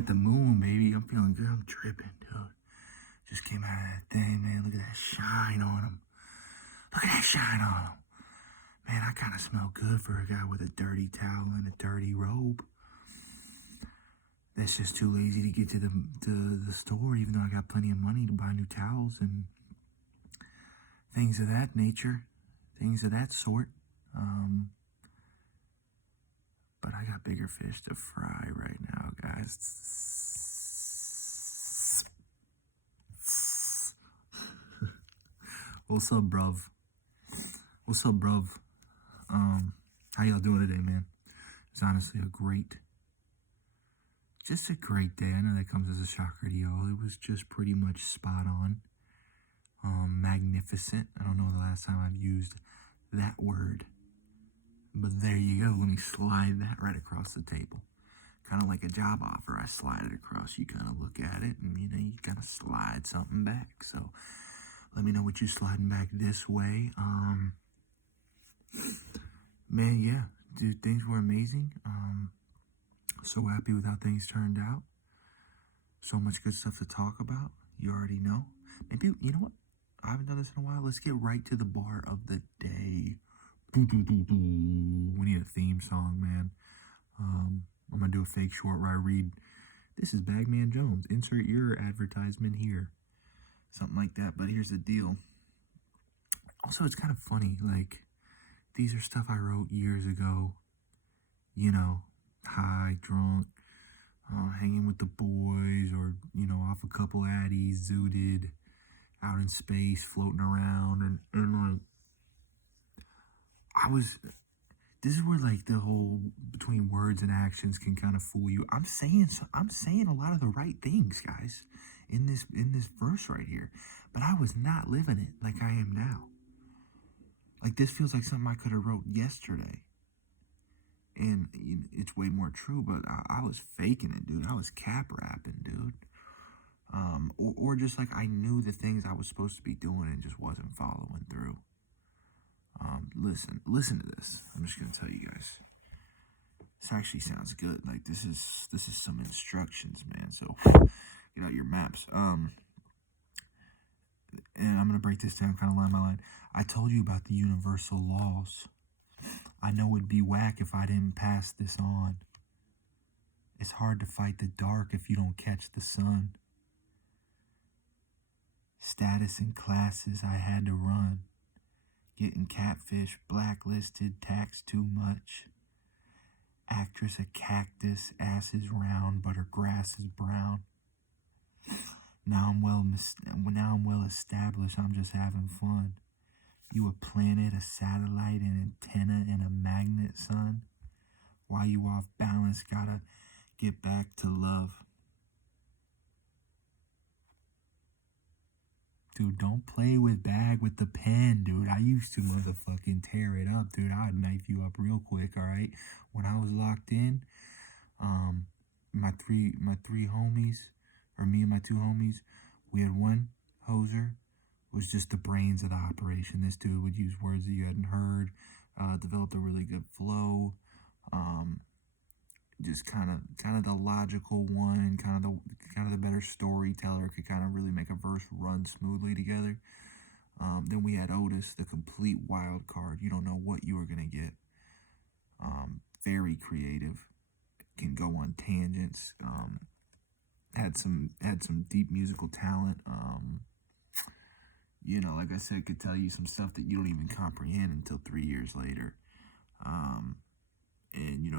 at the moon, baby. I'm feeling good. I'm tripping, dude. Just came out of that thing, man. Look at that shine on him. Look at that shine on him. Man, I kind of smell good for a guy with a dirty towel and a dirty robe. That's just too lazy to get to the store, even though I got plenty of money to buy new towels and things of that nature, things of that sort. But I got bigger fish to fry right now, guys. What's up, bruv? What's up, bruv? How y'all doing today, man? It's honestly just a great day. I know that comes as a shocker to y'all. It was just pretty much spot on. Magnificent. I don't know the last time I've used that word. But there you go. Let me slide that right across the table. Kind of like a job offer. I slide it across. You kind of look at it and, you kind of slide something back. So let me know what you're sliding back this way. Man, yeah. Dude, things were amazing. So happy with how things turned out. So much good stuff to talk about. You already know. Maybe, you know what? I haven't done this in a while. Let's get right to the bar of the day. We need a theme song, man. I'm going to do a fake short where I read, "This is Bagman Jones. Insert your advertisement here." Something like that. But here's the deal. Also, it's kind of funny. Like, these are stuff I wrote years ago. High, drunk, hanging with the boys, or, off a couple addies, zooted, out in space, floating around. And this is where, like, the whole between words and actions can kind of fool you. I'm saying a lot of the right things, guys, in this verse right here, but I was not living it like I am now. Like, this feels like something I could have wrote yesterday. And it's way more true, but I was faking it, dude. I was cap rapping, dude. Or just like I knew the things I was supposed to be doing and just wasn't following through. Listen to this. I'm just gonna tell you guys. This actually sounds good. Like, this is some instructions, man. So get out your maps. And I'm gonna break this down kind of line by line. I told you about the universal laws. I know it'd be whack if I didn't pass this on. It's hard to fight the dark if you don't catch the sun. Status and classes I had to run. Getting catfish, blacklisted, taxed too much. Actress a cactus, ass is round, but her grass is brown. Now I'm well established, I'm just having fun. You a planet, a satellite, an antenna, and a magnet, son. While you off balance, gotta get back to love. Dude, don't play with bag with the pen, dude. I used to motherfucking tear it up, dude. I'd knife you up real quick, alright? When I was locked in, my three homies, or me and my two homies, we had one hoser, was just the brains of the operation. This dude would use words that you hadn't heard, developed a really good flow, just kind of the logical one, kind of the better storyteller, could kind of really make a verse run smoothly together. Then we had Otis, the complete wild card. You don't know what you were gonna get. Very creative, can go on tangents. Had some deep musical talent. Like I said, could tell you some stuff that you don't even comprehend until 3 years later. And,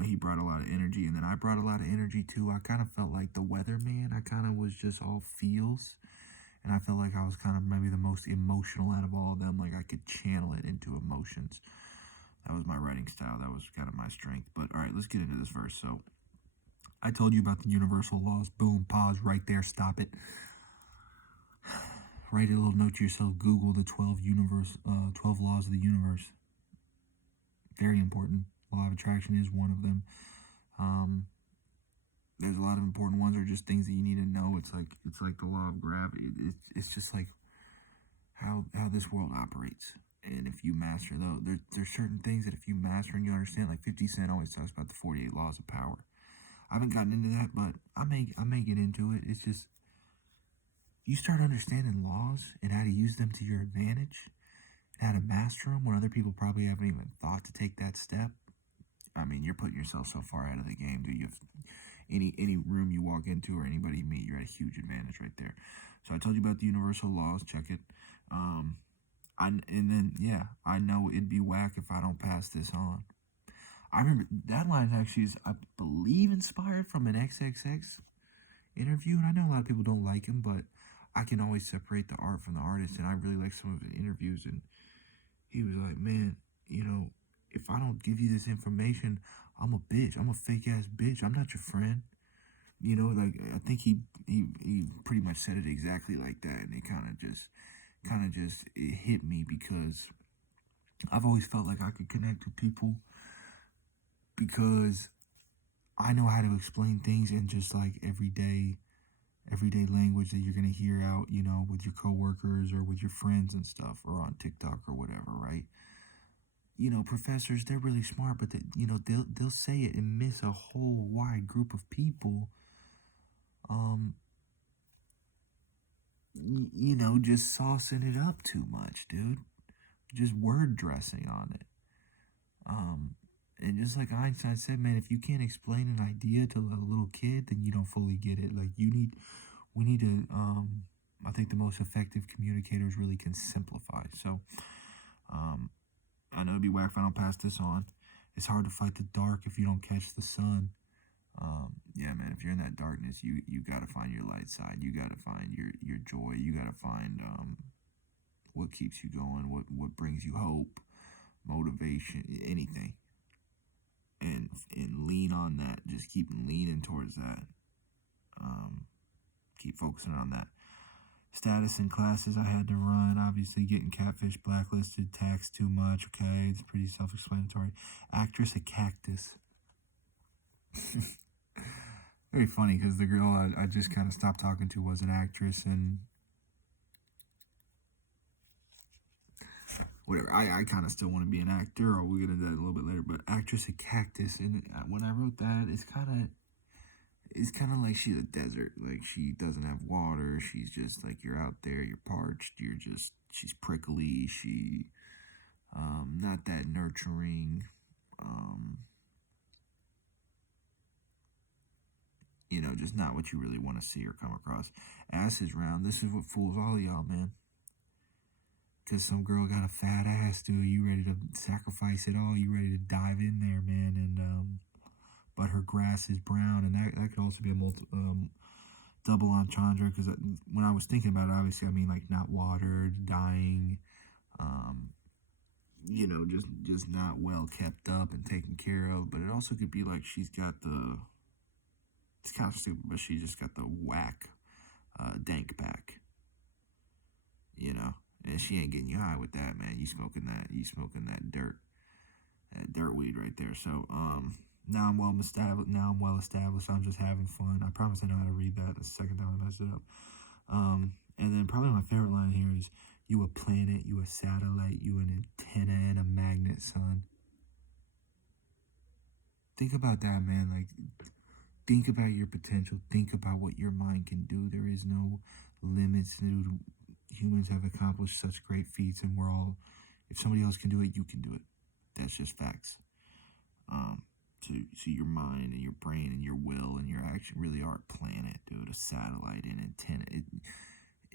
he brought a lot of energy, and then I brought a lot of energy too. I kind of felt like the weatherman. I kind of was just all feels, and I felt like I was kind of maybe the most emotional out of all of them. Like, I could channel it into emotions. That was my writing style. That was kind of my strength. But, all right, let's get into this verse. So, I told you about the universal laws. Boom, pause right there. Stop it. Write a little note to yourself. Google the 12 laws of the universe. Very important. Law of attraction is one of them. There's a lot of important ones, or just things that you need to know. It's like the law of gravity. It's just like how this world operates. And if you master there's certain things that if you master and you understand, like 50 Cent always talks about the 48 laws of power. I haven't gotten into that, but I may get into it. It's just you start understanding laws and how to use them to your advantage, and how to master them when other people probably haven't even thought to take that step. I mean, you're putting yourself so far out of the game, dude. You have any room you walk into or anybody you meet, you're at a huge advantage right there. So I told you about the universal laws. Check it. And then yeah, I know it'd be whack if I don't pass this on. I remember that line actually is, I believe, inspired from an XXX interview, and I know a lot of people don't like him, but I can always separate the art from the artist, and I really like some of his interviews. And he was like, man, if I don't give you this information, I'm a bitch. I'm a fake ass bitch. I'm not your friend. Like, I think he pretty much said it exactly like that, and it kind of just it hit me because I've always felt like I could connect with people because I know how to explain things in just like everyday language that you're gonna hear out, with your coworkers or with your friends and stuff, or on TikTok or whatever, right? Professors, they're really smart, but they'll say it and miss a whole wide group of people. Um, just saucing it up too much, dude. Just word dressing on it. Um, and just like Einstein said, man, if you can't explain an idea to a little kid, then you don't fully get it. Like we need to. I think the most effective communicators really can simplify. So, um, I know it'd be whack if I don't pass this on. It's hard to fight the dark if you don't catch the sun. Yeah, man, if you're in that darkness, you gotta find your light side. You gotta find your joy. You gotta find what keeps you going, what brings you hope, motivation, anything, and lean on that. Just keep leaning towards that. Keep focusing on that. Status in classes I had to run. Obviously, getting catfish, blacklisted, taxed too much. Okay, it's pretty self-explanatory. Actress a cactus. Very funny because the girl I just kind of stopped talking to was an actress, and whatever. I kind of still want to be an actor, or we'll get into that a little bit later. But actress a cactus, and when I wrote that, it's kind of like she's a desert. Like, she doesn't have water. She's just like, you're out there, you're parched. She's prickly. She not that nurturing. Just not what you really want to see or come across. Ass is round. This is what fools all of y'all, man. Because some girl got a fat ass, dude. You ready to sacrifice it all? You ready to dive in there, man? And but her grass is brown, and that could also be a double entendre. Because when I was thinking about it, obviously, I mean, like, not watered, dying, just not well kept up and taken care of. But it also could be like she's got it's kind of stupid, but she just got the whack, dank back, and she ain't getting you high with that, man. You smoking that dirt weed right there. So, now I'm well established. I'm just having fun. I promise I know how to read that. The second time I messed it up. And then probably my favorite line here is, you a planet, you a satellite, you an antenna and a magnet, son. Think about that, man. Like, think about your potential. Think about what your mind can do. There is no limits, dude. Humans have accomplished such great feats, and if somebody else can do it, you can do it. That's just facts. So your mind and your brain and your will and your action really are a planet, dude. A satellite and antenna.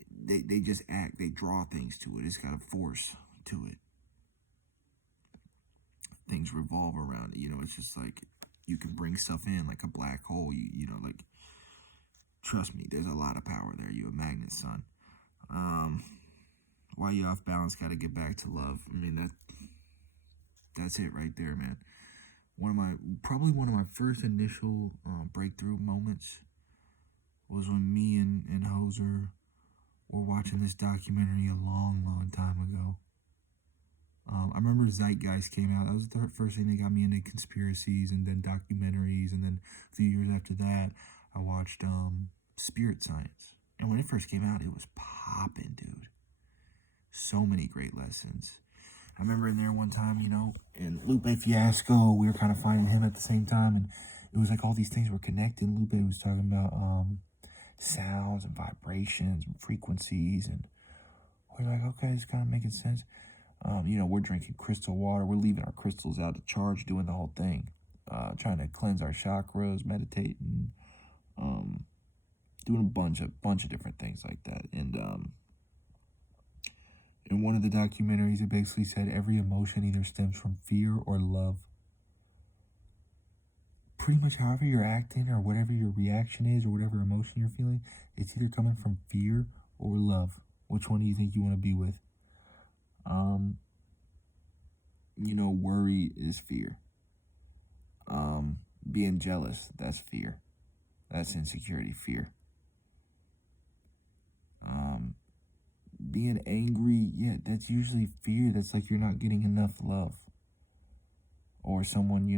They just act. They draw things to it. It's got a force to it. Things revolve around it. It's just like you can bring stuff in like a black hole. Like, trust me, there's a lot of power there. You a magnet, son. While you off balance, got to get back to love. I mean, that's it right there, man. Probably one of my first initial breakthrough moments was when me and Hoser were watching this documentary a long, long time ago. I remember Zeitgeist came out. That was the first thing that got me into conspiracies, and then documentaries, and then a few years after that, I watched Spirit Science. And when it first came out, it was popping, dude. So many great lessons. I remember in there one time, and Lupe Fiasco, we were kind of finding him at the same time, and it was like all these things were connected. Lupe was talking about sounds and vibrations and frequencies, and we're like, okay, it's kind of making sense. We're drinking crystal water. We're leaving our crystals out to charge, doing the whole thing, trying to cleanse our chakras, meditating, doing a bunch of different things like that. And in one of the documentaries, it basically said every emotion either stems from fear or love. Pretty much however you're acting or whatever your reaction is or whatever emotion you're feeling, it's either coming from fear or love. Which one do you think you want to be with? Worry is fear. Being jealous, that's fear. That's insecurity, fear. Being angry, yeah, that's usually fear. That's like you're not getting enough love. Or someone,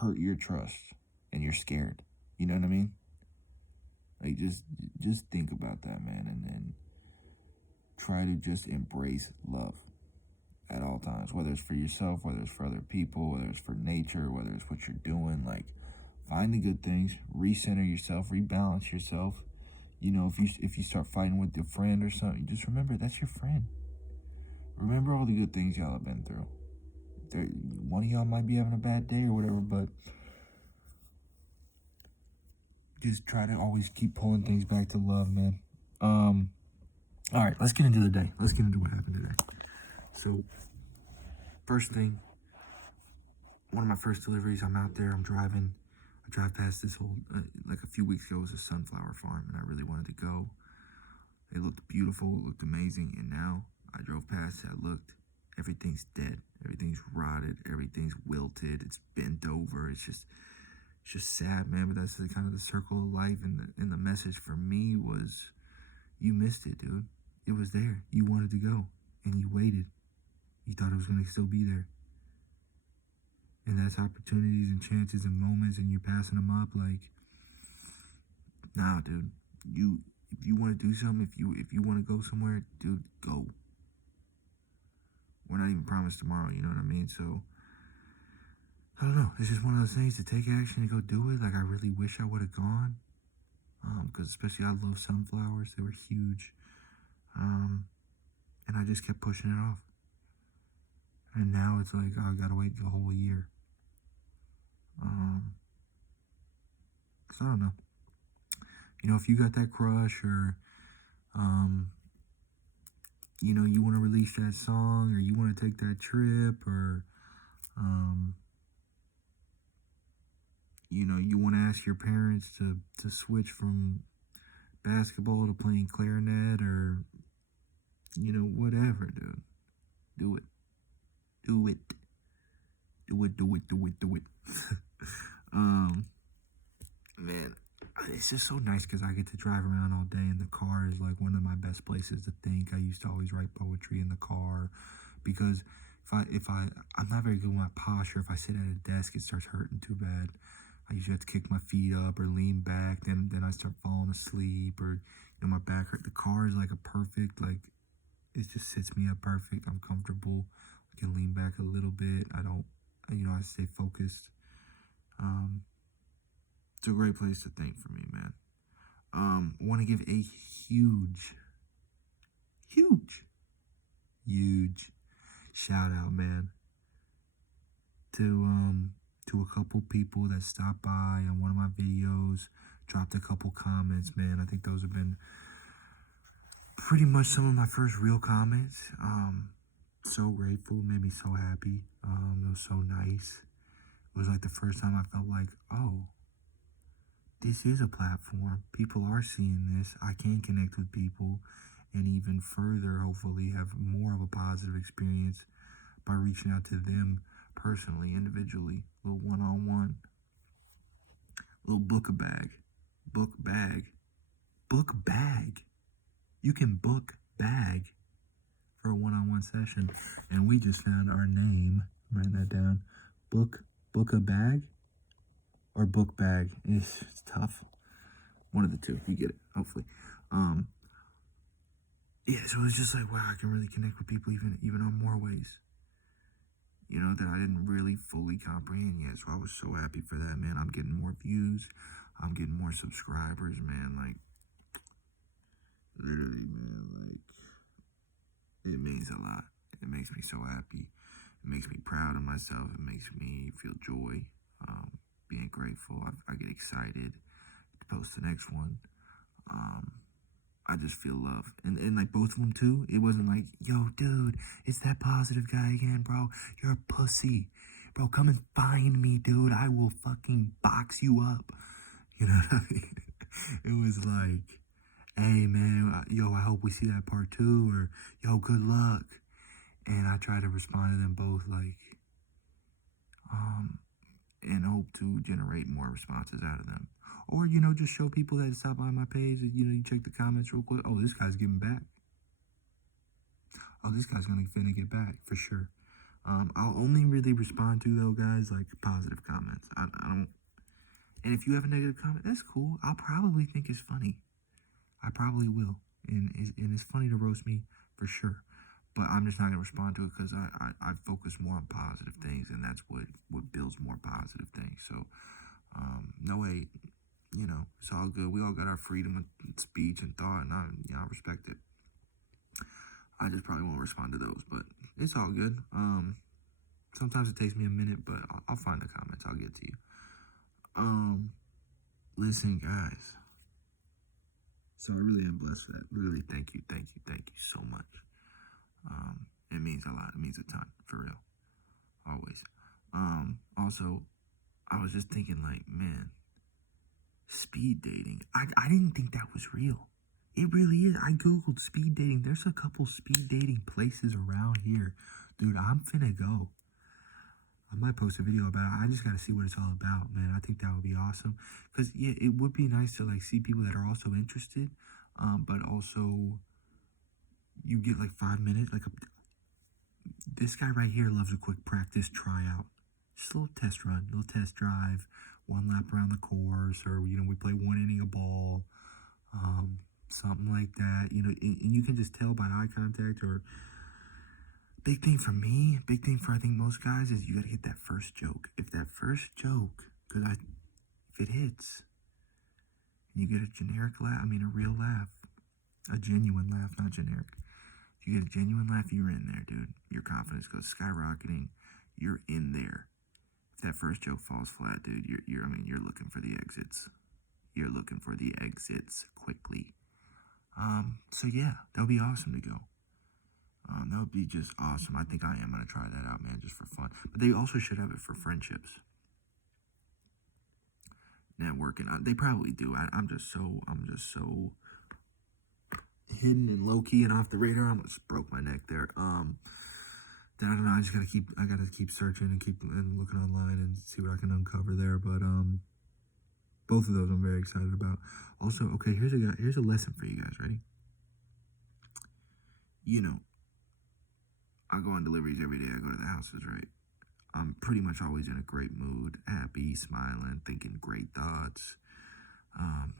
hurt your trust and you're scared. You know what I mean? Like just think about that, man, and then try to just embrace love at all times, whether it's for yourself, whether it's for other people, whether it's for nature, whether it's what you're doing. Like, find the good things, recenter yourself, rebalance yourself. If you start fighting with your friend or something, just remember that's your friend. Remember all the good things y'all have been through. One of y'all might be having a bad day or whatever, but just try to always keep pulling things back to love, man. All right, let's get into the day. Let's get into what happened today. So, first thing, one of my first deliveries, I'm out there, I'm driving. I drive past this like a few weeks ago, it was a sunflower farm, and I really wanted to go. It looked beautiful, it looked amazing, and now I drove past it, I looked, everything's dead, everything's rotted, everything's wilted, it's bent over, it's just sad, man, but that's kind of the circle of life, and the message for me was, you missed it, dude. It was there. You wanted to go, and you waited. You thought it was going to still be there. And that's opportunities and chances and moments, and you're passing them up. Like, nah, dude. If you want to do something, if you want to go somewhere, dude, go. We're not even promised tomorrow. You know what I mean? So I don't know. It's just one of those things to take action and go do it. Like, I really wish I would have gone. Because especially I love sunflowers. They were huge. And I just kept pushing it off. And now it's like, oh, I gotta wait the whole year. So I don't know. If you got that crush or, you want to release that song or you want to take that trip or, you want to ask your parents to switch from basketball to playing clarinet or, whatever, dude. Do it. Do it. Do it, do it, do it, do it. Man, it's just so nice because I get to drive around all day, and the car is like one of my best places to think. I used to always write poetry in the car because I'm not very good with my posture. If I sit at a desk, it starts hurting too bad. I usually have to kick my feet up or lean back. Then I start falling asleep or my back hurt. The car is like a perfect, like, it just sits me up perfect. I'm comfortable. I can lean back a little bit. I stay focused. It's a great place to think for me, man. Want to give a huge shout out, man, to a couple people that stopped by on one of my videos, dropped a couple comments, man. I think those have been pretty much some of my first real comments. So grateful, made me so happy. It was so nice. It was like the first time I felt like, oh, this is a platform. People are seeing this. I can connect with people and even further, hopefully, have more of a positive experience by reaching out to them personally, individually, a little one-on-one, little book bag. You can book bag for a one-on-one session. And we just found our name. Write that down. Book a bag or book bag. It's tough. One of the two. You get it, hopefully. Yeah, so it's just like, wow, I can really connect with people even on more ways. that I didn't really fully comprehend yet. So I was so happy for that, man. I'm getting more views. I'm getting more subscribers, man. Like, literally, man. Like, it means a lot. It makes me so happy. It makes me proud of myself. It makes me feel joy, being grateful. I get excited to post the next one. I just feel love. And like both of them too, it wasn't like, yo, dude, it's that positive guy again, bro. You're a pussy. Bro, come and find me, dude. I will fucking box you up. You know what I mean? It was like, hey, man, yo, I hope we see that part two, or yo, good luck. And I try to respond to them both like, and hope to generate more responses out of them. Or, just show people that stop by my page that, you check the comments real quick. Oh, this guy's giving back. Oh, this guy's finna get back for sure. I'll only really respond to, though, guys, like positive comments. I don't. And if you have a negative comment, that's cool. I'll probably think it's funny. I probably will. And it's funny to roast me for sure. But I'm just not going to respond to it because I focus more on positive things, and that's what builds more positive things. So, no hate. It's all good. We all got our freedom of speech and thought, and I respect it. I just probably won't respond to those, but it's all good. Sometimes it takes me a minute, but I'll find the comments. I'll get to you. Listen, guys. So I really am blessed for that. Really, thank you so much. It means a lot. It means a ton, for real. Always. Also, I was just thinking, like, man, speed dating. I didn't think that was real. It really is. I googled speed dating. There's a couple speed dating places around here. Dude, I'm finna go. I might post a video about it. I just gotta see what it's all about, man. I think that would be awesome. Because, yeah, it would be nice to, like, see people that are also interested. But also, you get, like, 5 minutes. Like, this guy right here loves a quick practice tryout. Just a little test run, little test drive, 1 lap around the course, or, we play 1 inning of ball, something like that, and you can just tell by eye contact. Or big thing for me, big thing for I think most guys, is you gotta hit that first joke. If that first joke, if it hits, and you get a generic laugh, a real laugh, a genuine laugh, not generic. If you get a genuine laugh, you're in there, dude. Your confidence goes skyrocketing. You're in there. If that first joke falls flat, dude, you're looking for the exits. You're looking for the exits quickly. So yeah, that would be awesome to go. That would be just awesome. I think I am gonna try that out, man, just for fun. But they also should have it for friendships, networking. They probably do. I'm just so hidden and low key and off the radar. I almost broke my neck there. That I don't know. I gotta keep searching and keep looking online and see what I can uncover there. But both of those I'm very excited about. Also, okay, here's a lesson for you guys. Ready? I go on deliveries every day. I go to the houses, right? I'm pretty much always in a great mood, happy, smiling, thinking great thoughts,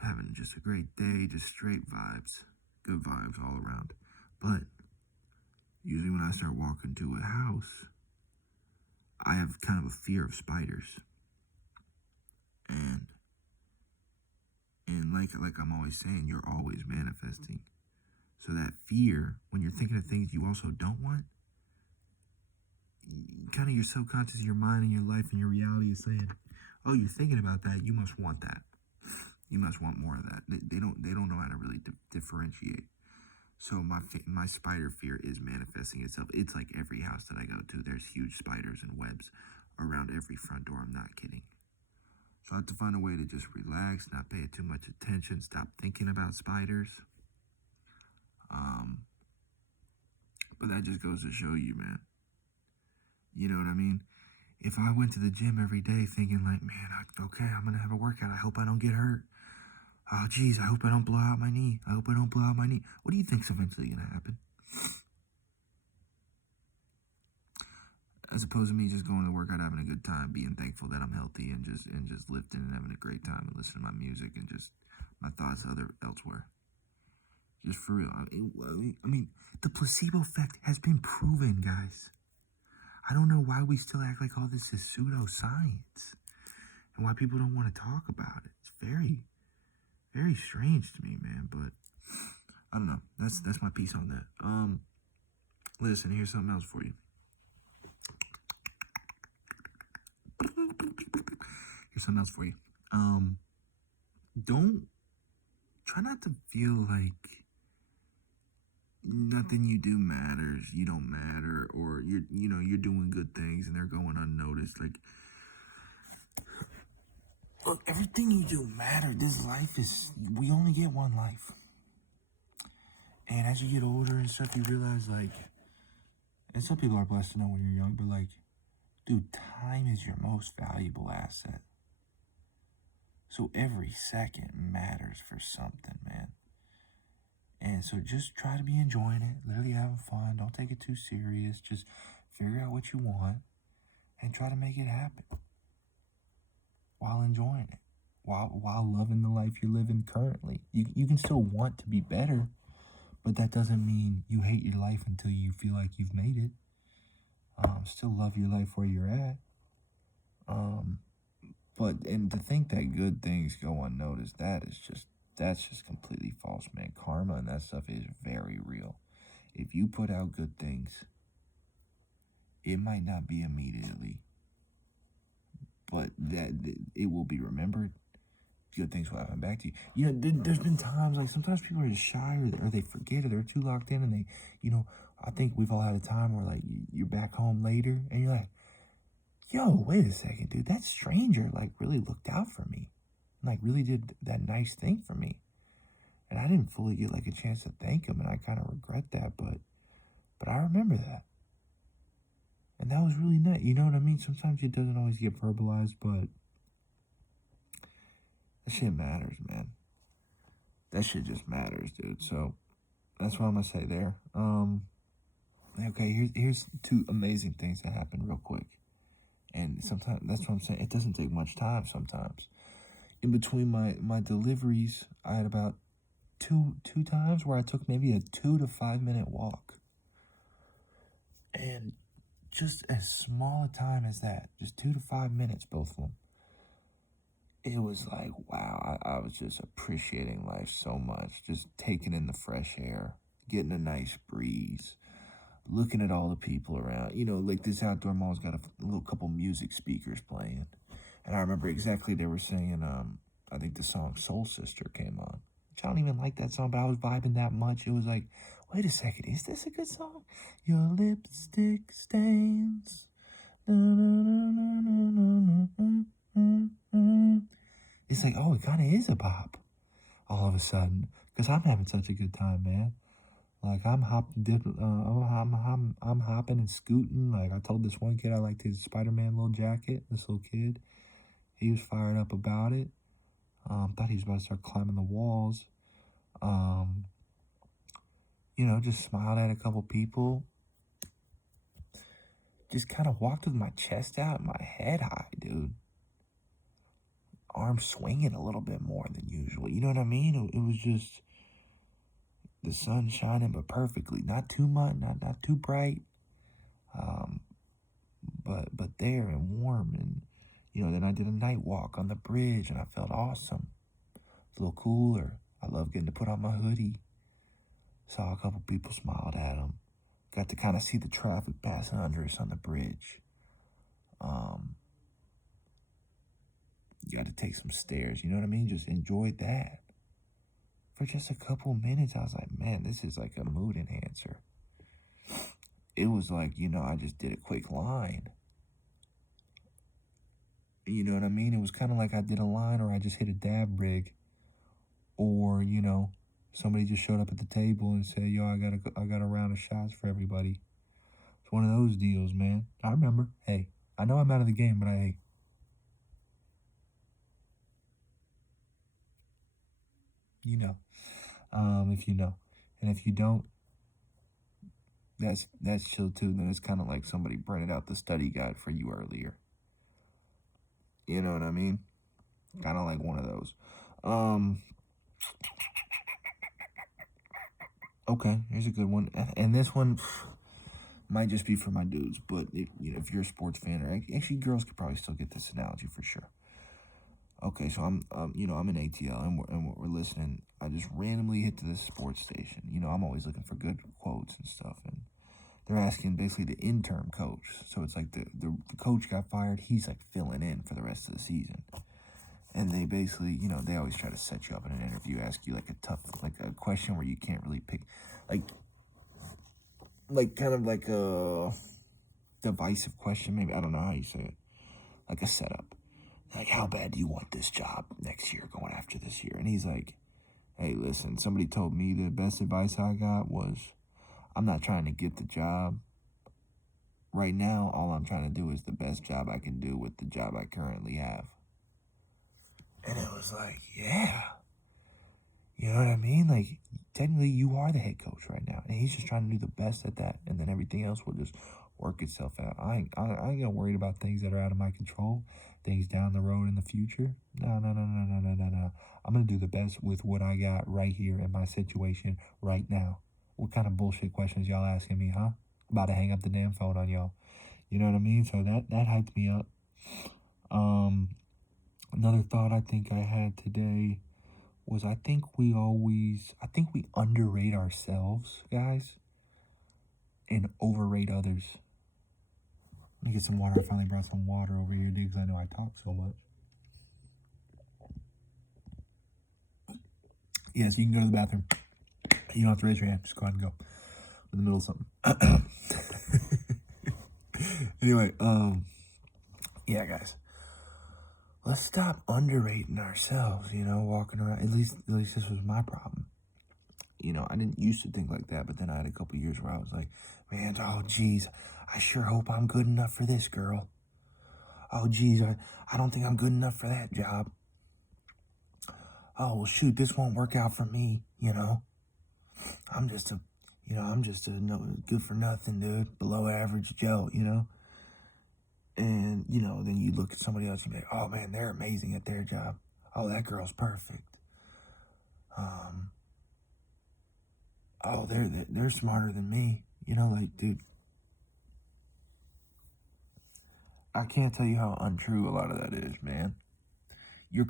having just a great day, just straight vibes, good vibes all around. But usually when I start walking to a house, I have kind of a fear of spiders. And like I'm always saying, you're always manifesting. So that fear, when you're thinking of things you also don't want, kind of your subconscious, your mind, and your life and your reality is saying, oh, you're thinking about that, you must want that. You must want more of that. They don't know how to really differentiate. So my spider fear is manifesting itself. It's like every house that I go to, there's huge spiders and webs around every front door. I'm not kidding. So I have to find a way to just relax, not pay too much attention, stop thinking about spiders. But that just goes to show you, man. You know what I mean? If I went to the gym every day thinking like, man, okay, I'm going to have a workout. I hope I don't get hurt. Oh, geez, I hope I don't blow out my knee. I hope I don't blow out my knee. What do you think's eventually going to happen? As opposed to me just going to workout, having a good time, being thankful that I'm healthy, and just lifting and having a great time and listening to my music and just my thoughts elsewhere. Just for real. I mean, the placebo effect has been proven, guys. I don't know why we still act like all this is pseudoscience and why people don't want to talk about it. It's very, very strange to me, man. But I don't know. That's my piece on that. Listen, here's something else for you. Here's something else for you. Don't try not to feel like nothing you do matters, you don't matter, or you're doing good things and they're going unnoticed. Like, look, everything you do matters. This life we only get one life. And as you get older and stuff, you realize, like, and some people are blessed to know when you're young, but like, dude, time is your most valuable asset. So every second matters for something, man. And so just try to be enjoying it, literally having fun. Don't take it too serious. Just figure out what you want and try to make it happen while enjoying it, while loving the life you're living currently. You can still want to be better, but that doesn't mean you hate your life until you feel like you've made it. Still love your life where you're at. And to think that good things go unnoticed, that's just completely false, man. Karma and that stuff is very real. If you put out good things, it might not be immediately, but that it will be remembered. Good things will happen back to you. You know, there's been times, like, sometimes people are just shy, or they forget, or they're too locked in, and they, I think we've all had a time where, like, you're back home later, and you're like, yo, wait a second, dude, that stranger, like, really looked out for me, like, really did that nice thing for me, and I didn't fully get, like, a chance to thank him, and I kind of regret that, but I remember that, and that was really nice, you know what I mean? Sometimes it doesn't always get verbalized, but that shit matters, man. That shit just matters, dude. So that's what I'm gonna say there. Okay, here's two amazing things that happen real quick. And sometimes that's what I'm saying. It doesn't take much time sometimes. In between my deliveries, I had about two times where I took maybe a 2 to 5 minute walk. And just as small a time as that, just 2 to 5 minutes, both of them. It was like, wow, I was just appreciating life so much. Just taking in the fresh air, getting a nice breeze, looking at all the people around. You know, like, this outdoor mall's got a little couple music speakers playing. And I remember exactly they were saying, I think the song Soul Sister came on. Which I don't even like that song, but I was vibing that much. It was like, wait a second, is this a good song? Your lipstick stains. It's like, oh, it kind of is a bop all of a sudden, because I'm having such a good time, man. Like, I'm hopping and scooting. Like, I told this one kid I liked his Spider-Man little jacket. This little kid, he was fired up about it. Thought he was about to start climbing the walls. Just smiled at a couple people. Just kind of walked with my chest out, my head high, dude. Arms swinging a little bit more than usual. You know what I mean? It was just the sun shining, but perfectly. Not too much, not too bright. But there and warm. And, then I did a night walk on the bridge, and I felt awesome. It's a little cooler. I love getting to put on my hoodie. Saw a couple people, smiled at them. Got to kind of see the traffic passing under us on the bridge. Got to take some stairs, you know what I mean? Just enjoyed that. For just a couple minutes, I was like, man, this is like a mood enhancer. It was like, I just did a quick line. You know what I mean? It was kind of like I did a line, or I just hit a dab rig. Or, somebody just showed up at the table and said, yo, I got a round of shots for everybody. It's one of those deals, man. I remember. Hey, I know I'm out of the game, but if you know. And if you don't, that's chill too. Then it's kind of like somebody printed out the study guide for you earlier. You know what I mean? Kind of like one of those. Okay, here's a good one. And this one, Might just be for my dudes, but if you're a sports fan, or actually girls could probably still get this analogy for sure. Okay, so I'm in ATL and we're listening. I just randomly hit to this sports station. I'm always looking for good quotes and stuff, and they're asking basically the interim coach. So it's like the coach got fired. He's like filling in for the rest of the season. And they basically, they always try to set you up in an interview, ask you like a tough, like a question where you can't really pick, like kind of like a divisive question, maybe. I don't know how you say it. Like a setup. Like, how bad do you want this job next year, going after this year? And he's like, hey, listen, somebody told me the best advice I got was, I'm not trying to get the job. Right now, all I'm trying to do is the best job I can do with the job I currently have. And it was like, yeah. You know what I mean? Like, technically, you are the head coach right now. And he's just trying to do the best at that. And then everything else will just work itself out. I ain't gonna worry about things that are out of my control. Things down the road in the future. No. I'm gonna do the best with what I got right here in my situation right now. What kind of bullshit questions y'all asking me, huh? About to hang up the damn phone on y'all. You know what I mean? So that hyped me up. Another thought I think I had today was I think we underrate ourselves, guys, and overrate others. Let me get some water. I finally brought some water over here, dude, because I know I talk so much. Yes, you can go to the bathroom. You don't have to raise your hand. Just go ahead and go. In the middle of something. Anyway, yeah, guys. Let's stop underrating ourselves, walking around. At least this was my problem. I didn't used to think like that, but then I had a couple years where I was like, man, oh, geez, I sure hope I'm good enough for this girl. Oh, geez, I don't think I'm good enough for that job. Oh, well, shoot, this won't work out for me, I'm just a no, good for nothing, dude, below average Joe, And, then you look at somebody else and be like, oh, man, they're amazing at their job. Oh, that girl's perfect. Oh, they're smarter than me. Dude, I can't tell you how untrue a lot of that is, man. You're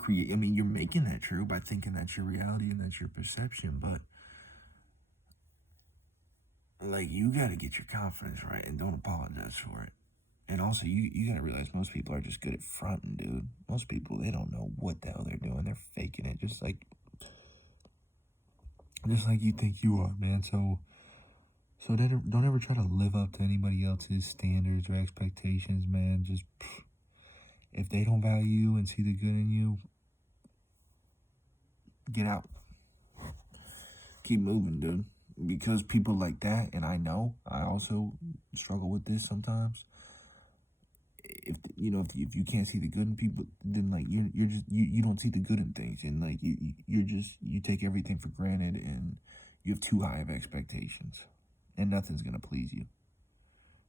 making that true by thinking that's your reality and that's your perception, but like, you got to get your confidence right and don't apologize for it. And also, you got to realize most people are just good at fronting, dude. Most people, they don't know what the hell they're doing. They're faking it, just like you think you are, man. So don't ever try to live up to anybody else's standards or expectations, man. Just, if they don't value you and see the good in you, get out. Keep moving, dude. Because people like that, and I also struggle with this sometimes. If you can't see the good in people, then like you don't see the good in things, and like you take everything for granted, and you have too high of expectations, and nothing's gonna please you.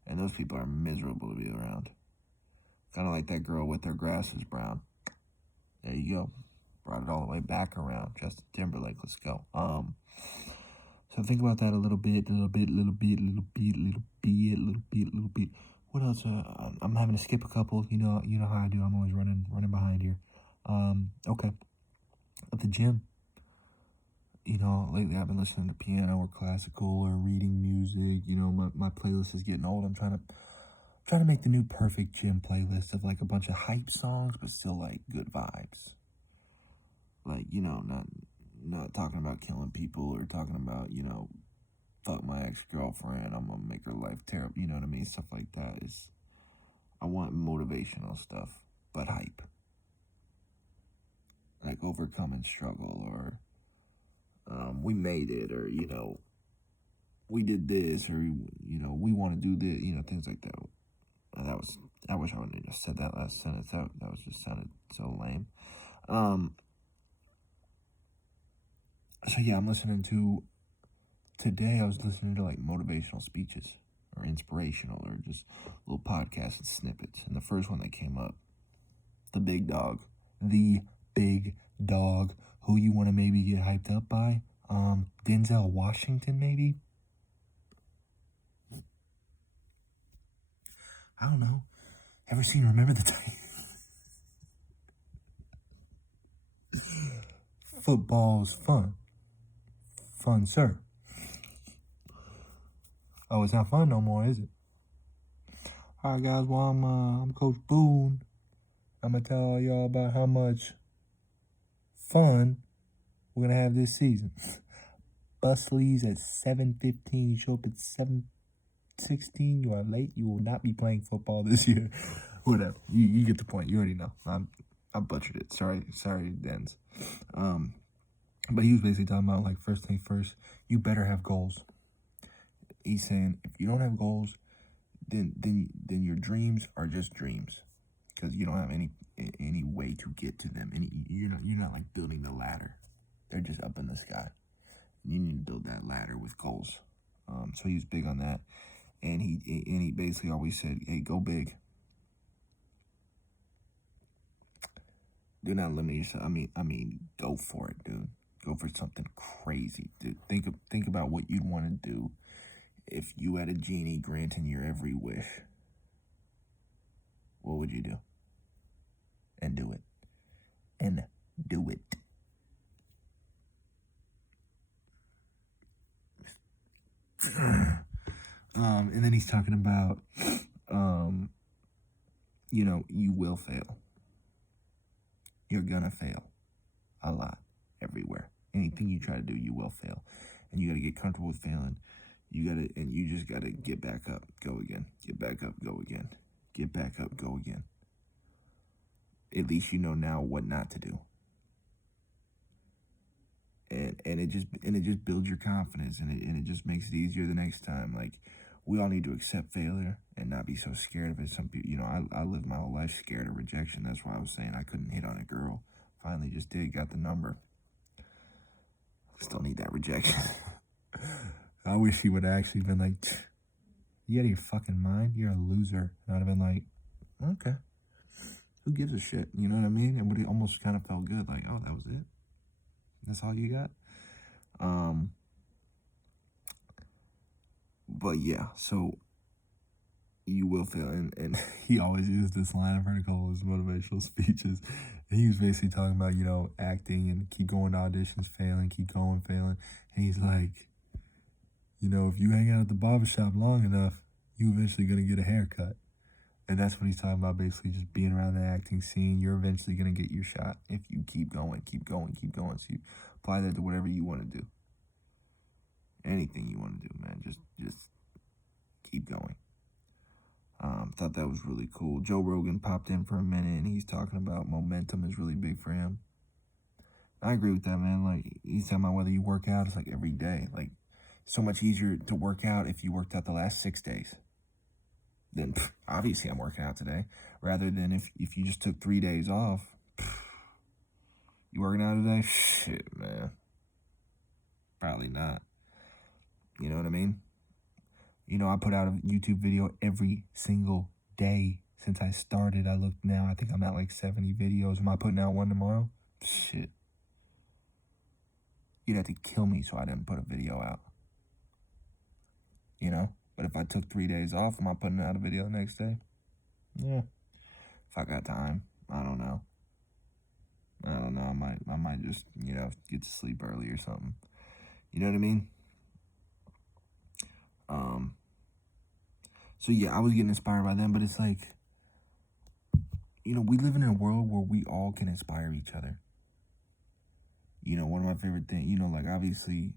And those people are miserable to be around. Kind of like that girl with her grass is brown. There you go. Brought it all the way back around. Justin Timberlake, let's go. So think about that a little bit. What else? I'm having to skip a couple. You know how I do. I'm always running behind here. Okay. At the gym, lately I've been listening to piano or classical or reading music. My playlist is getting old. I'm trying to make the new perfect gym playlist of like a bunch of hype songs, but still like good vibes. Like, not talking about killing people or talking about, fuck my ex-girlfriend, I'm gonna make her life terrible, you know what I mean? Stuff like that. I want motivational stuff, but hype. Like overcoming struggle, or we made it, or, we did this, or, we want to do this, things like that. I wish I would have just said that last sentence. That was just sounded so lame. So yeah, today I was listening to like motivational speeches or inspirational or just little podcasts and snippets. And the first one that came up, the big dog, who you want to maybe get hyped up by, Denzel Washington, maybe. I don't know. Ever seen Remember the Titans? Football's fun. Fun, sir. Oh, it's not fun no more, is it? All right, guys. Well, I'm Coach Boone. I'm gonna tell y'all about how much fun we're gonna have this season. Bus leaves at 7:15. You show up at 7:16. You are late. You will not be playing football this year. Whatever. You get the point. You already know. I butchered it. Sorry, Dens. But he was basically talking about, like, first thing first, you better have goals. He's saying if you don't have goals, then your dreams are just dreams, because you don't have any way to get to them. You're not like building the ladder. They're just up in the sky. You need to build that ladder with goals. So he was big on that, and he basically always said, "Hey, go big. Do not limit yourself. I mean, go for it, dude. Go for something crazy, dude. Think about what you'd want to do if you had a genie granting your every wish. What would you do? And do it. And do it." And then he's talking about, you will fail. You're gonna fail a lot, everywhere. Anything you try to do, you will fail. And you gotta get comfortable with failing. You just gotta get back up, go again. Get back up, go again. Get back up, go again. At least you know now what not to do. And it just builds your confidence, and it just makes it easier the next time. Like, we all need to accept failure and not be so scared of it. Some people, I lived my whole life scared of rejection. That's why I was saying I couldn't hit on a girl. Finally just did, got the number. Still need that rejection. I wish he would have actually been like, "You out of your fucking mind? You're a loser." And I'd have been like, "Okay. Who gives a shit?" You know what I mean? And it almost kind of felt good. Like, oh, that was it? That's all you got? But yeah, so you will fail. And he always used this line. I've heard a couple of his motivational speeches. And he was basically talking about, acting and keep going to auditions, failing, keep going, failing. And he's like, if you hang out at the barbershop long enough, you eventually going to get a haircut. And that's what he's talking about, basically just being around the acting scene. You're eventually going to get your shot if you keep going, keep going, keep going. So you apply that to whatever you want to do. Anything you want to do, man. Just keep going. Thought that was really cool. Joe Rogan popped in for a minute, and he's talking about momentum is really big for him. I agree with that, man. Like, he's talking about whether you work out, it's like every day. Like, so much easier to work out if you worked out the last 6 days. Then, obviously, I'm working out today. Rather than if you just took 3 days off. You working out today? Shit, man. Probably not. You know what I mean? I put out a YouTube video every single day since I started. I looked now, I think I'm at like 70 videos. Am I putting out one tomorrow? Shit. You'd have to kill me so I didn't put a video out. But if I took 3 days off, am I putting out a video the next day? Yeah. If I got time, I don't know. I might just, get to sleep early or something. You know what I mean? So yeah, I was getting inspired by them, but it's like, we live in a world where we all can inspire each other. One of my favorite things, like, obviously,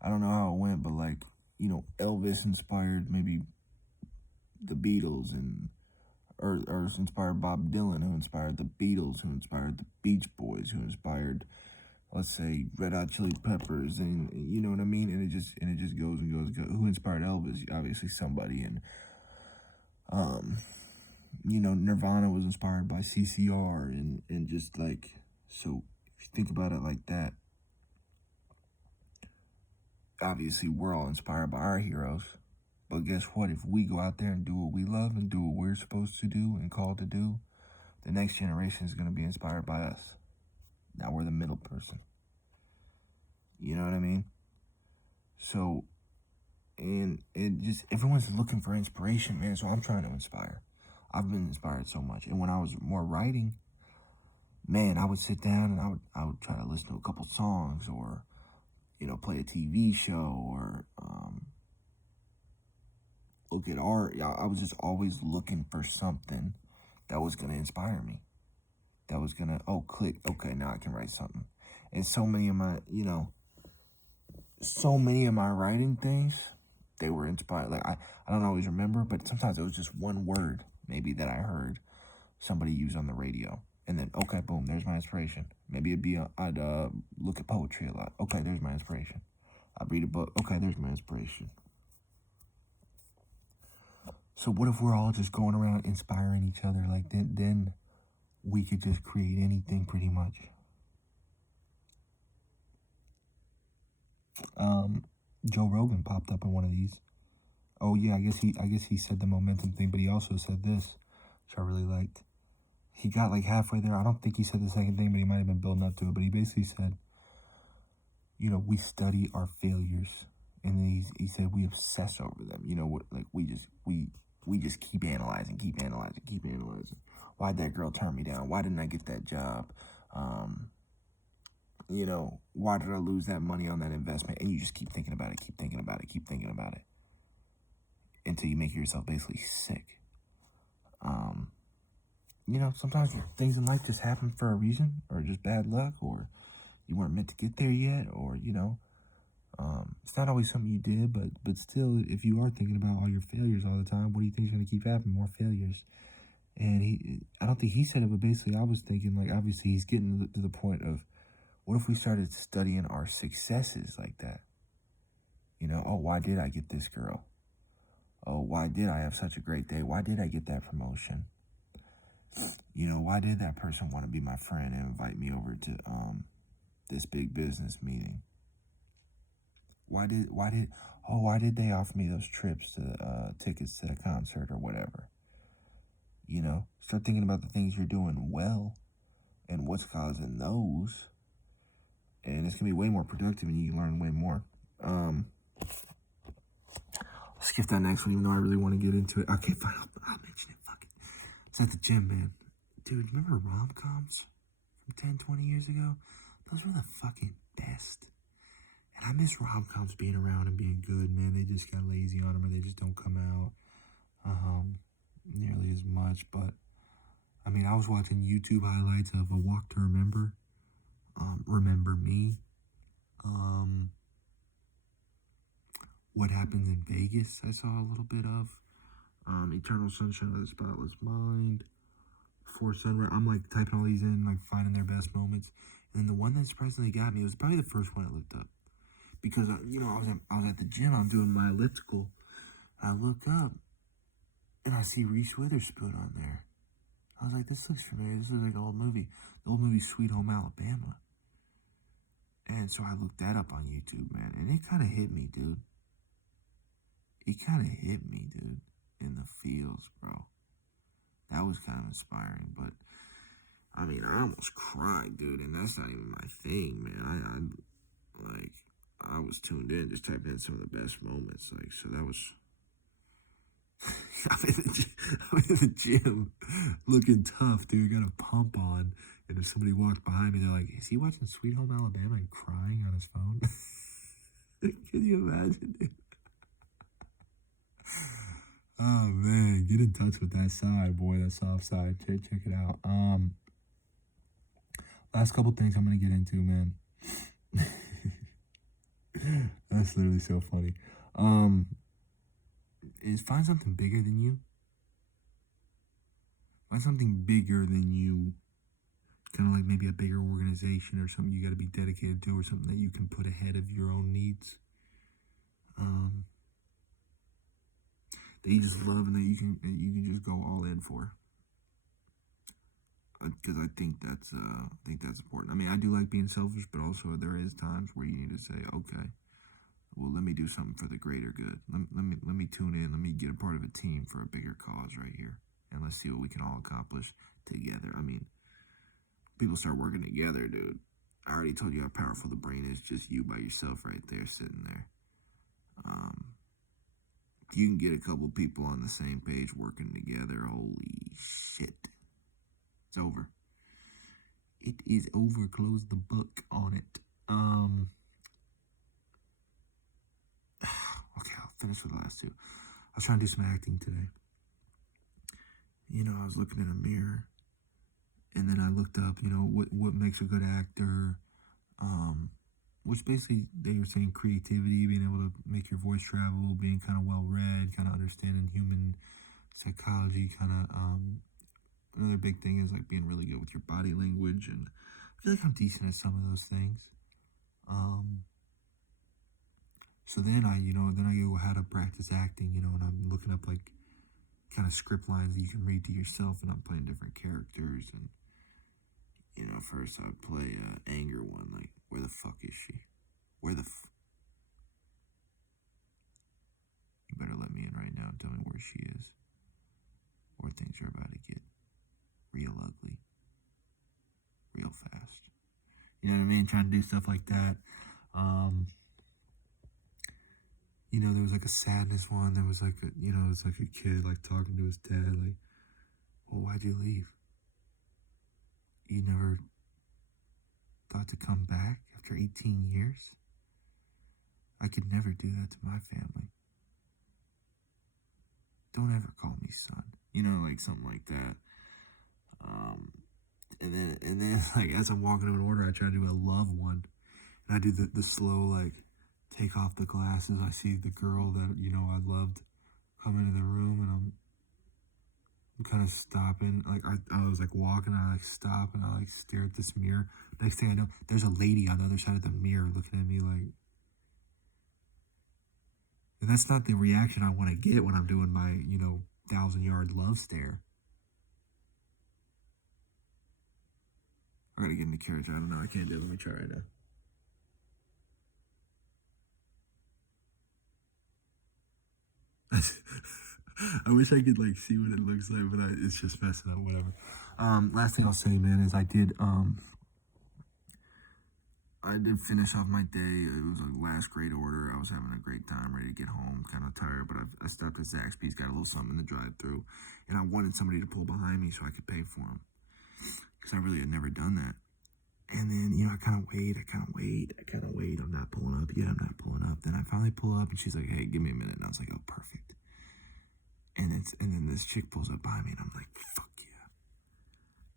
I don't know how it went, but like, Elvis inspired maybe the Beatles, or inspired Bob Dylan, who inspired the Beatles, who inspired the Beach Boys, who inspired, let's say, Red Hot Chili Peppers, and you know what I mean? And it just goes and goes and goes. Who inspired Elvis? Obviously somebody. And Nirvana was inspired by CCR, and just like, so if you think about it like that, obviously we're all inspired by our heroes. But guess what? If we go out there and do what we love and do what we're supposed to do and called to do, the next generation is going to be inspired by us. Now we're the middle person. You know what I mean? So, and it just, everyone's looking for inspiration, man. So I'm trying to inspire. I've been inspired so much. And when I was more writing, man, I would sit down and I would try to listen to a couple songs, or play a TV show, or look at art. Yeah, I was just always looking for something that was gonna inspire me. That was gonna click. Okay, now I can write something. And so many of my writing things, they were inspired. Like I don't always remember, but sometimes it was just one word maybe that I heard somebody use on the radio, and then okay, boom, there's my inspiration. Maybe I'd look at poetry a lot. Okay, there's my inspiration. I'd read a book. Okay, there's my inspiration. So what if we're all just going around inspiring each other? Like then we could just create anything pretty much. Joe Rogan popped up in one of these. Oh yeah, I guess he said the momentum thing, but he also said this, which I really liked. He got like halfway there. I don't think he said the second thing, but he might have been building up to it. But he basically said, we study our failures, and then he said we obsess over them. Like we just keep analyzing, keep analyzing, keep analyzing. Why'd that girl turn me down? Why didn't I get that job? Why did I lose that money on that investment? And you just keep thinking about it, keep thinking about it, keep thinking about it, until you make yourself basically sick. Sometimes things in life just happen for a reason, or just bad luck, or you weren't meant to get there yet, or it's not always something you did, but still, if you are thinking about all your failures all the time, what do you think is going to keep happening? More failures. And I don't think he said it, but basically I was thinking, like, obviously he's getting to the point of, what if we started studying our successes like that? Oh, why did I get this girl? Oh, why did I have such a great day? Why did I get that promotion? Why did that person want to be my friend and invite me over to this big business meeting? Why did they offer me those trips to tickets to a concert or whatever? Start thinking about the things you're doing well and what's causing those, and it's gonna be way more productive, and you can learn way more. I'll skip that next one, even though I really want to get into it. Okay, fine, I'll mention it. Fuck it. It's at the gym, man. Dude, remember rom-coms from 10, 20 years ago? Those were the fucking best. And I miss rom-coms being around and being good, man. They just got lazy on them, or they just don't come out nearly as much. But I mean, I was watching YouTube highlights of A Walk to Remember, Remember Me, What Happens in Vegas, I saw a little bit of, Eternal Sunshine of the Spotless Mind, Before Sunrise. I'm like typing all these in, like finding their best moments. And the one that surprisingly got me, it was probably the first one I looked up. Because, I was at the gym, I'm doing my elliptical. I look up, and I see Reese Witherspoon on there. I was like, this looks familiar. This is like an old movie. The old movie Sweet Home Alabama. And so I looked that up on YouTube, man. And it kind of hit me, dude. It kind of hit me, dude. In the feels, bro. That was kind of inspiring. But, I mean, I almost cried, dude. And that's not even my thing, man. I was tuned in, just typing in some of the best moments. Like, so that was... I'm in the gym looking tough, dude. Got a pump on. And if somebody walked behind me, they're like, is he watching Sweet Home Alabama and crying on his phone? Can you imagine, dude? Oh, man. Get in touch with that side, boy. That soft side. Check it out. Last couple things I'm going to get into, man. That's literally so funny. Is find something bigger than you. Find something bigger than you. Kind of like maybe a bigger organization or something you got to be dedicated to, or something that you can put ahead of your own needs. That you just love and that you can just go all in for. Because I think that's important. I mean, I do like being selfish, but also there is times where you need to say, okay, well, let me do something for the greater good. Let me tune in. Let me get a part of a team for a bigger cause right here, and let's see what we can all accomplish together. I mean, people start working together, dude. I already told you how powerful the brain is. Just you by yourself right there, sitting there. you can get a couple people on the same page working together, holy shit. It's over. It is over. Close the book on it. Okay, I'll finish with the last two. I was trying to do some acting today. I was looking in a mirror, and then I looked up, what makes a good actor, which basically they were saying creativity, being able to make your voice travel, being kind of well-read, kind of understanding human psychology, kind of, another big thing is like being really good with your body language, and I feel like I'm decent at some of those things. So then I go how to practice acting, and I'm looking up like kind of script lines that you can read to yourself, and I'm playing different characters, and first I would play anger one, like, where the fuck is she? Where the You better let me in right now and tell me where she is, or things are about to get real ugly, real fast. You know what I mean? Trying to do stuff like that. There was like a sadness one. There was like it was like a kid like talking to his dad, like, well, why'd you leave? You never thought to come back after 18 years? I could never do that to my family. Don't ever call me son. Like something like that. And then like as I'm walking up in order, I try to do a love one. And I do the slow, like, take off the glasses. I see the girl that, I loved come into the room, and I'm kind of stopping. Like, I was like walking, and I like stop, and I like stare at this mirror. Next thing I know, there's a lady on the other side of the mirror looking at me like, and that's not the reaction I want to get when I'm doing my, 1,000-yard love stare. I gotta get into character. I don't know. I can't do it. Let me try right now. I wish I could like see what it looks like, but it's just messing up. Whatever. Last thing I'll say, man, is I did finish off my day. It was a last great order. I was having a great time, ready to get home, kind of tired, but I stopped at Zaxby's, got a little something in the drive-thru, and I wanted somebody to pull behind me so I could pay for them, because I really had never done that. And then, I kind of wait. I'm not pulling up. Then I finally pull up, and she's like, hey, give me a minute. And I was like, oh, perfect. And then this chick pulls up behind me, and I'm like, fuck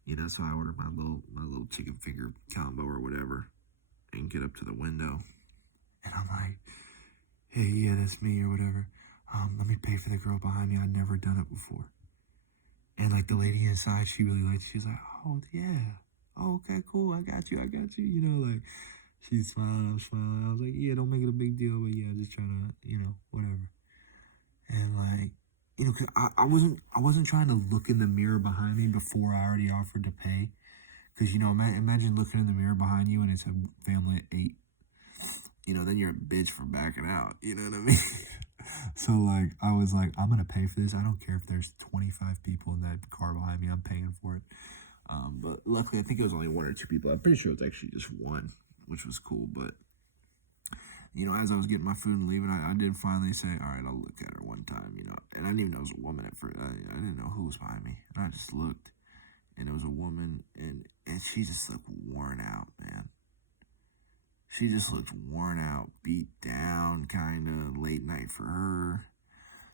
yeah. So I ordered my little chicken finger combo or whatever, and get up to the window. And I'm like, hey, yeah, that's me or whatever. Let me pay for the girl behind me. I'd never done it before. And like the lady inside, she really liked it. She's like, oh, yeah. Oh, okay, cool. I got you. Like, she's smiling. I'm smiling. I was like, yeah, don't make it a big deal. But yeah, just trying to, whatever. And like, cause I wasn't trying to look in the mirror behind me before I already offered to pay. Because, imagine looking in the mirror behind you and it's a family of 8. Then you're a bitch for backing out. You know what I mean? So, like, I was like, I'm going to pay for this. I don't care if there's 25 people in that car behind me. I'm paying for it. But luckily, I think it was only 1 or 2 people. I'm pretty sure it's actually just 1, which was cool. But, as I was getting my food and leaving, I did finally say, all right, I'll look at her one time, And I didn't even know it was a woman at first. I didn't know who was behind me. And I just looked. And it was a woman, and she just looked worn out, man. She just looked worn out, beat down, kind of late night for her.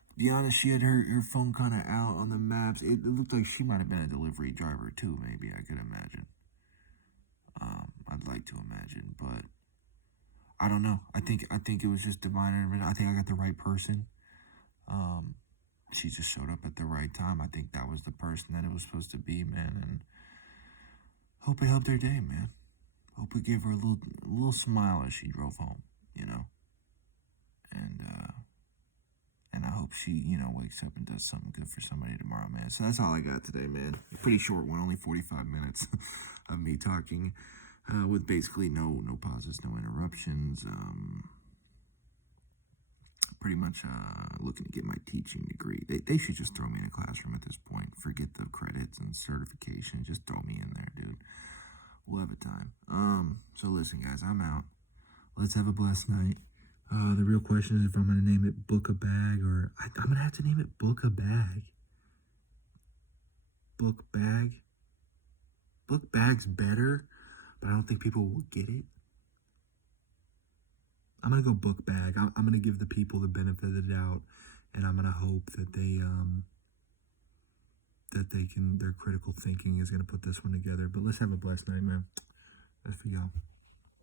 To be honest, she had her phone kind of out on the maps. It looked like she might have been a delivery driver too, maybe, I could imagine. I'd like to imagine, but I don't know. I think it was just divine intervention. I think I got the right person. She just showed up at the right time. I think that was the person that it was supposed to be, man. And hope it helped her day, man. Hope it gave her a little smile as she drove home, And I hope she, wakes up and does something good for somebody tomorrow, man. So that's all I got today, man. Pretty short one, only 45 minutes of me talking, with basically no pauses, no interruptions. Pretty much looking to get my teaching degree. They should just throw me in a classroom at this point. Forget the credits and certification. Just throw me in there, dude. We'll have a time. So listen, guys, I'm out. Let's have a blessed night. The real question is if I'm going to name it Book a Bag or I'm going to have to name it Book a Bag. Book Bag. Book Bag's better, but I don't think people will get it. I'm going to go Book Bag. I'm going to give the people the benefit of the doubt, and I'm going to hope that they can, their critical thinking is going to put this one together. But let's have a blessed night, man. Let's go.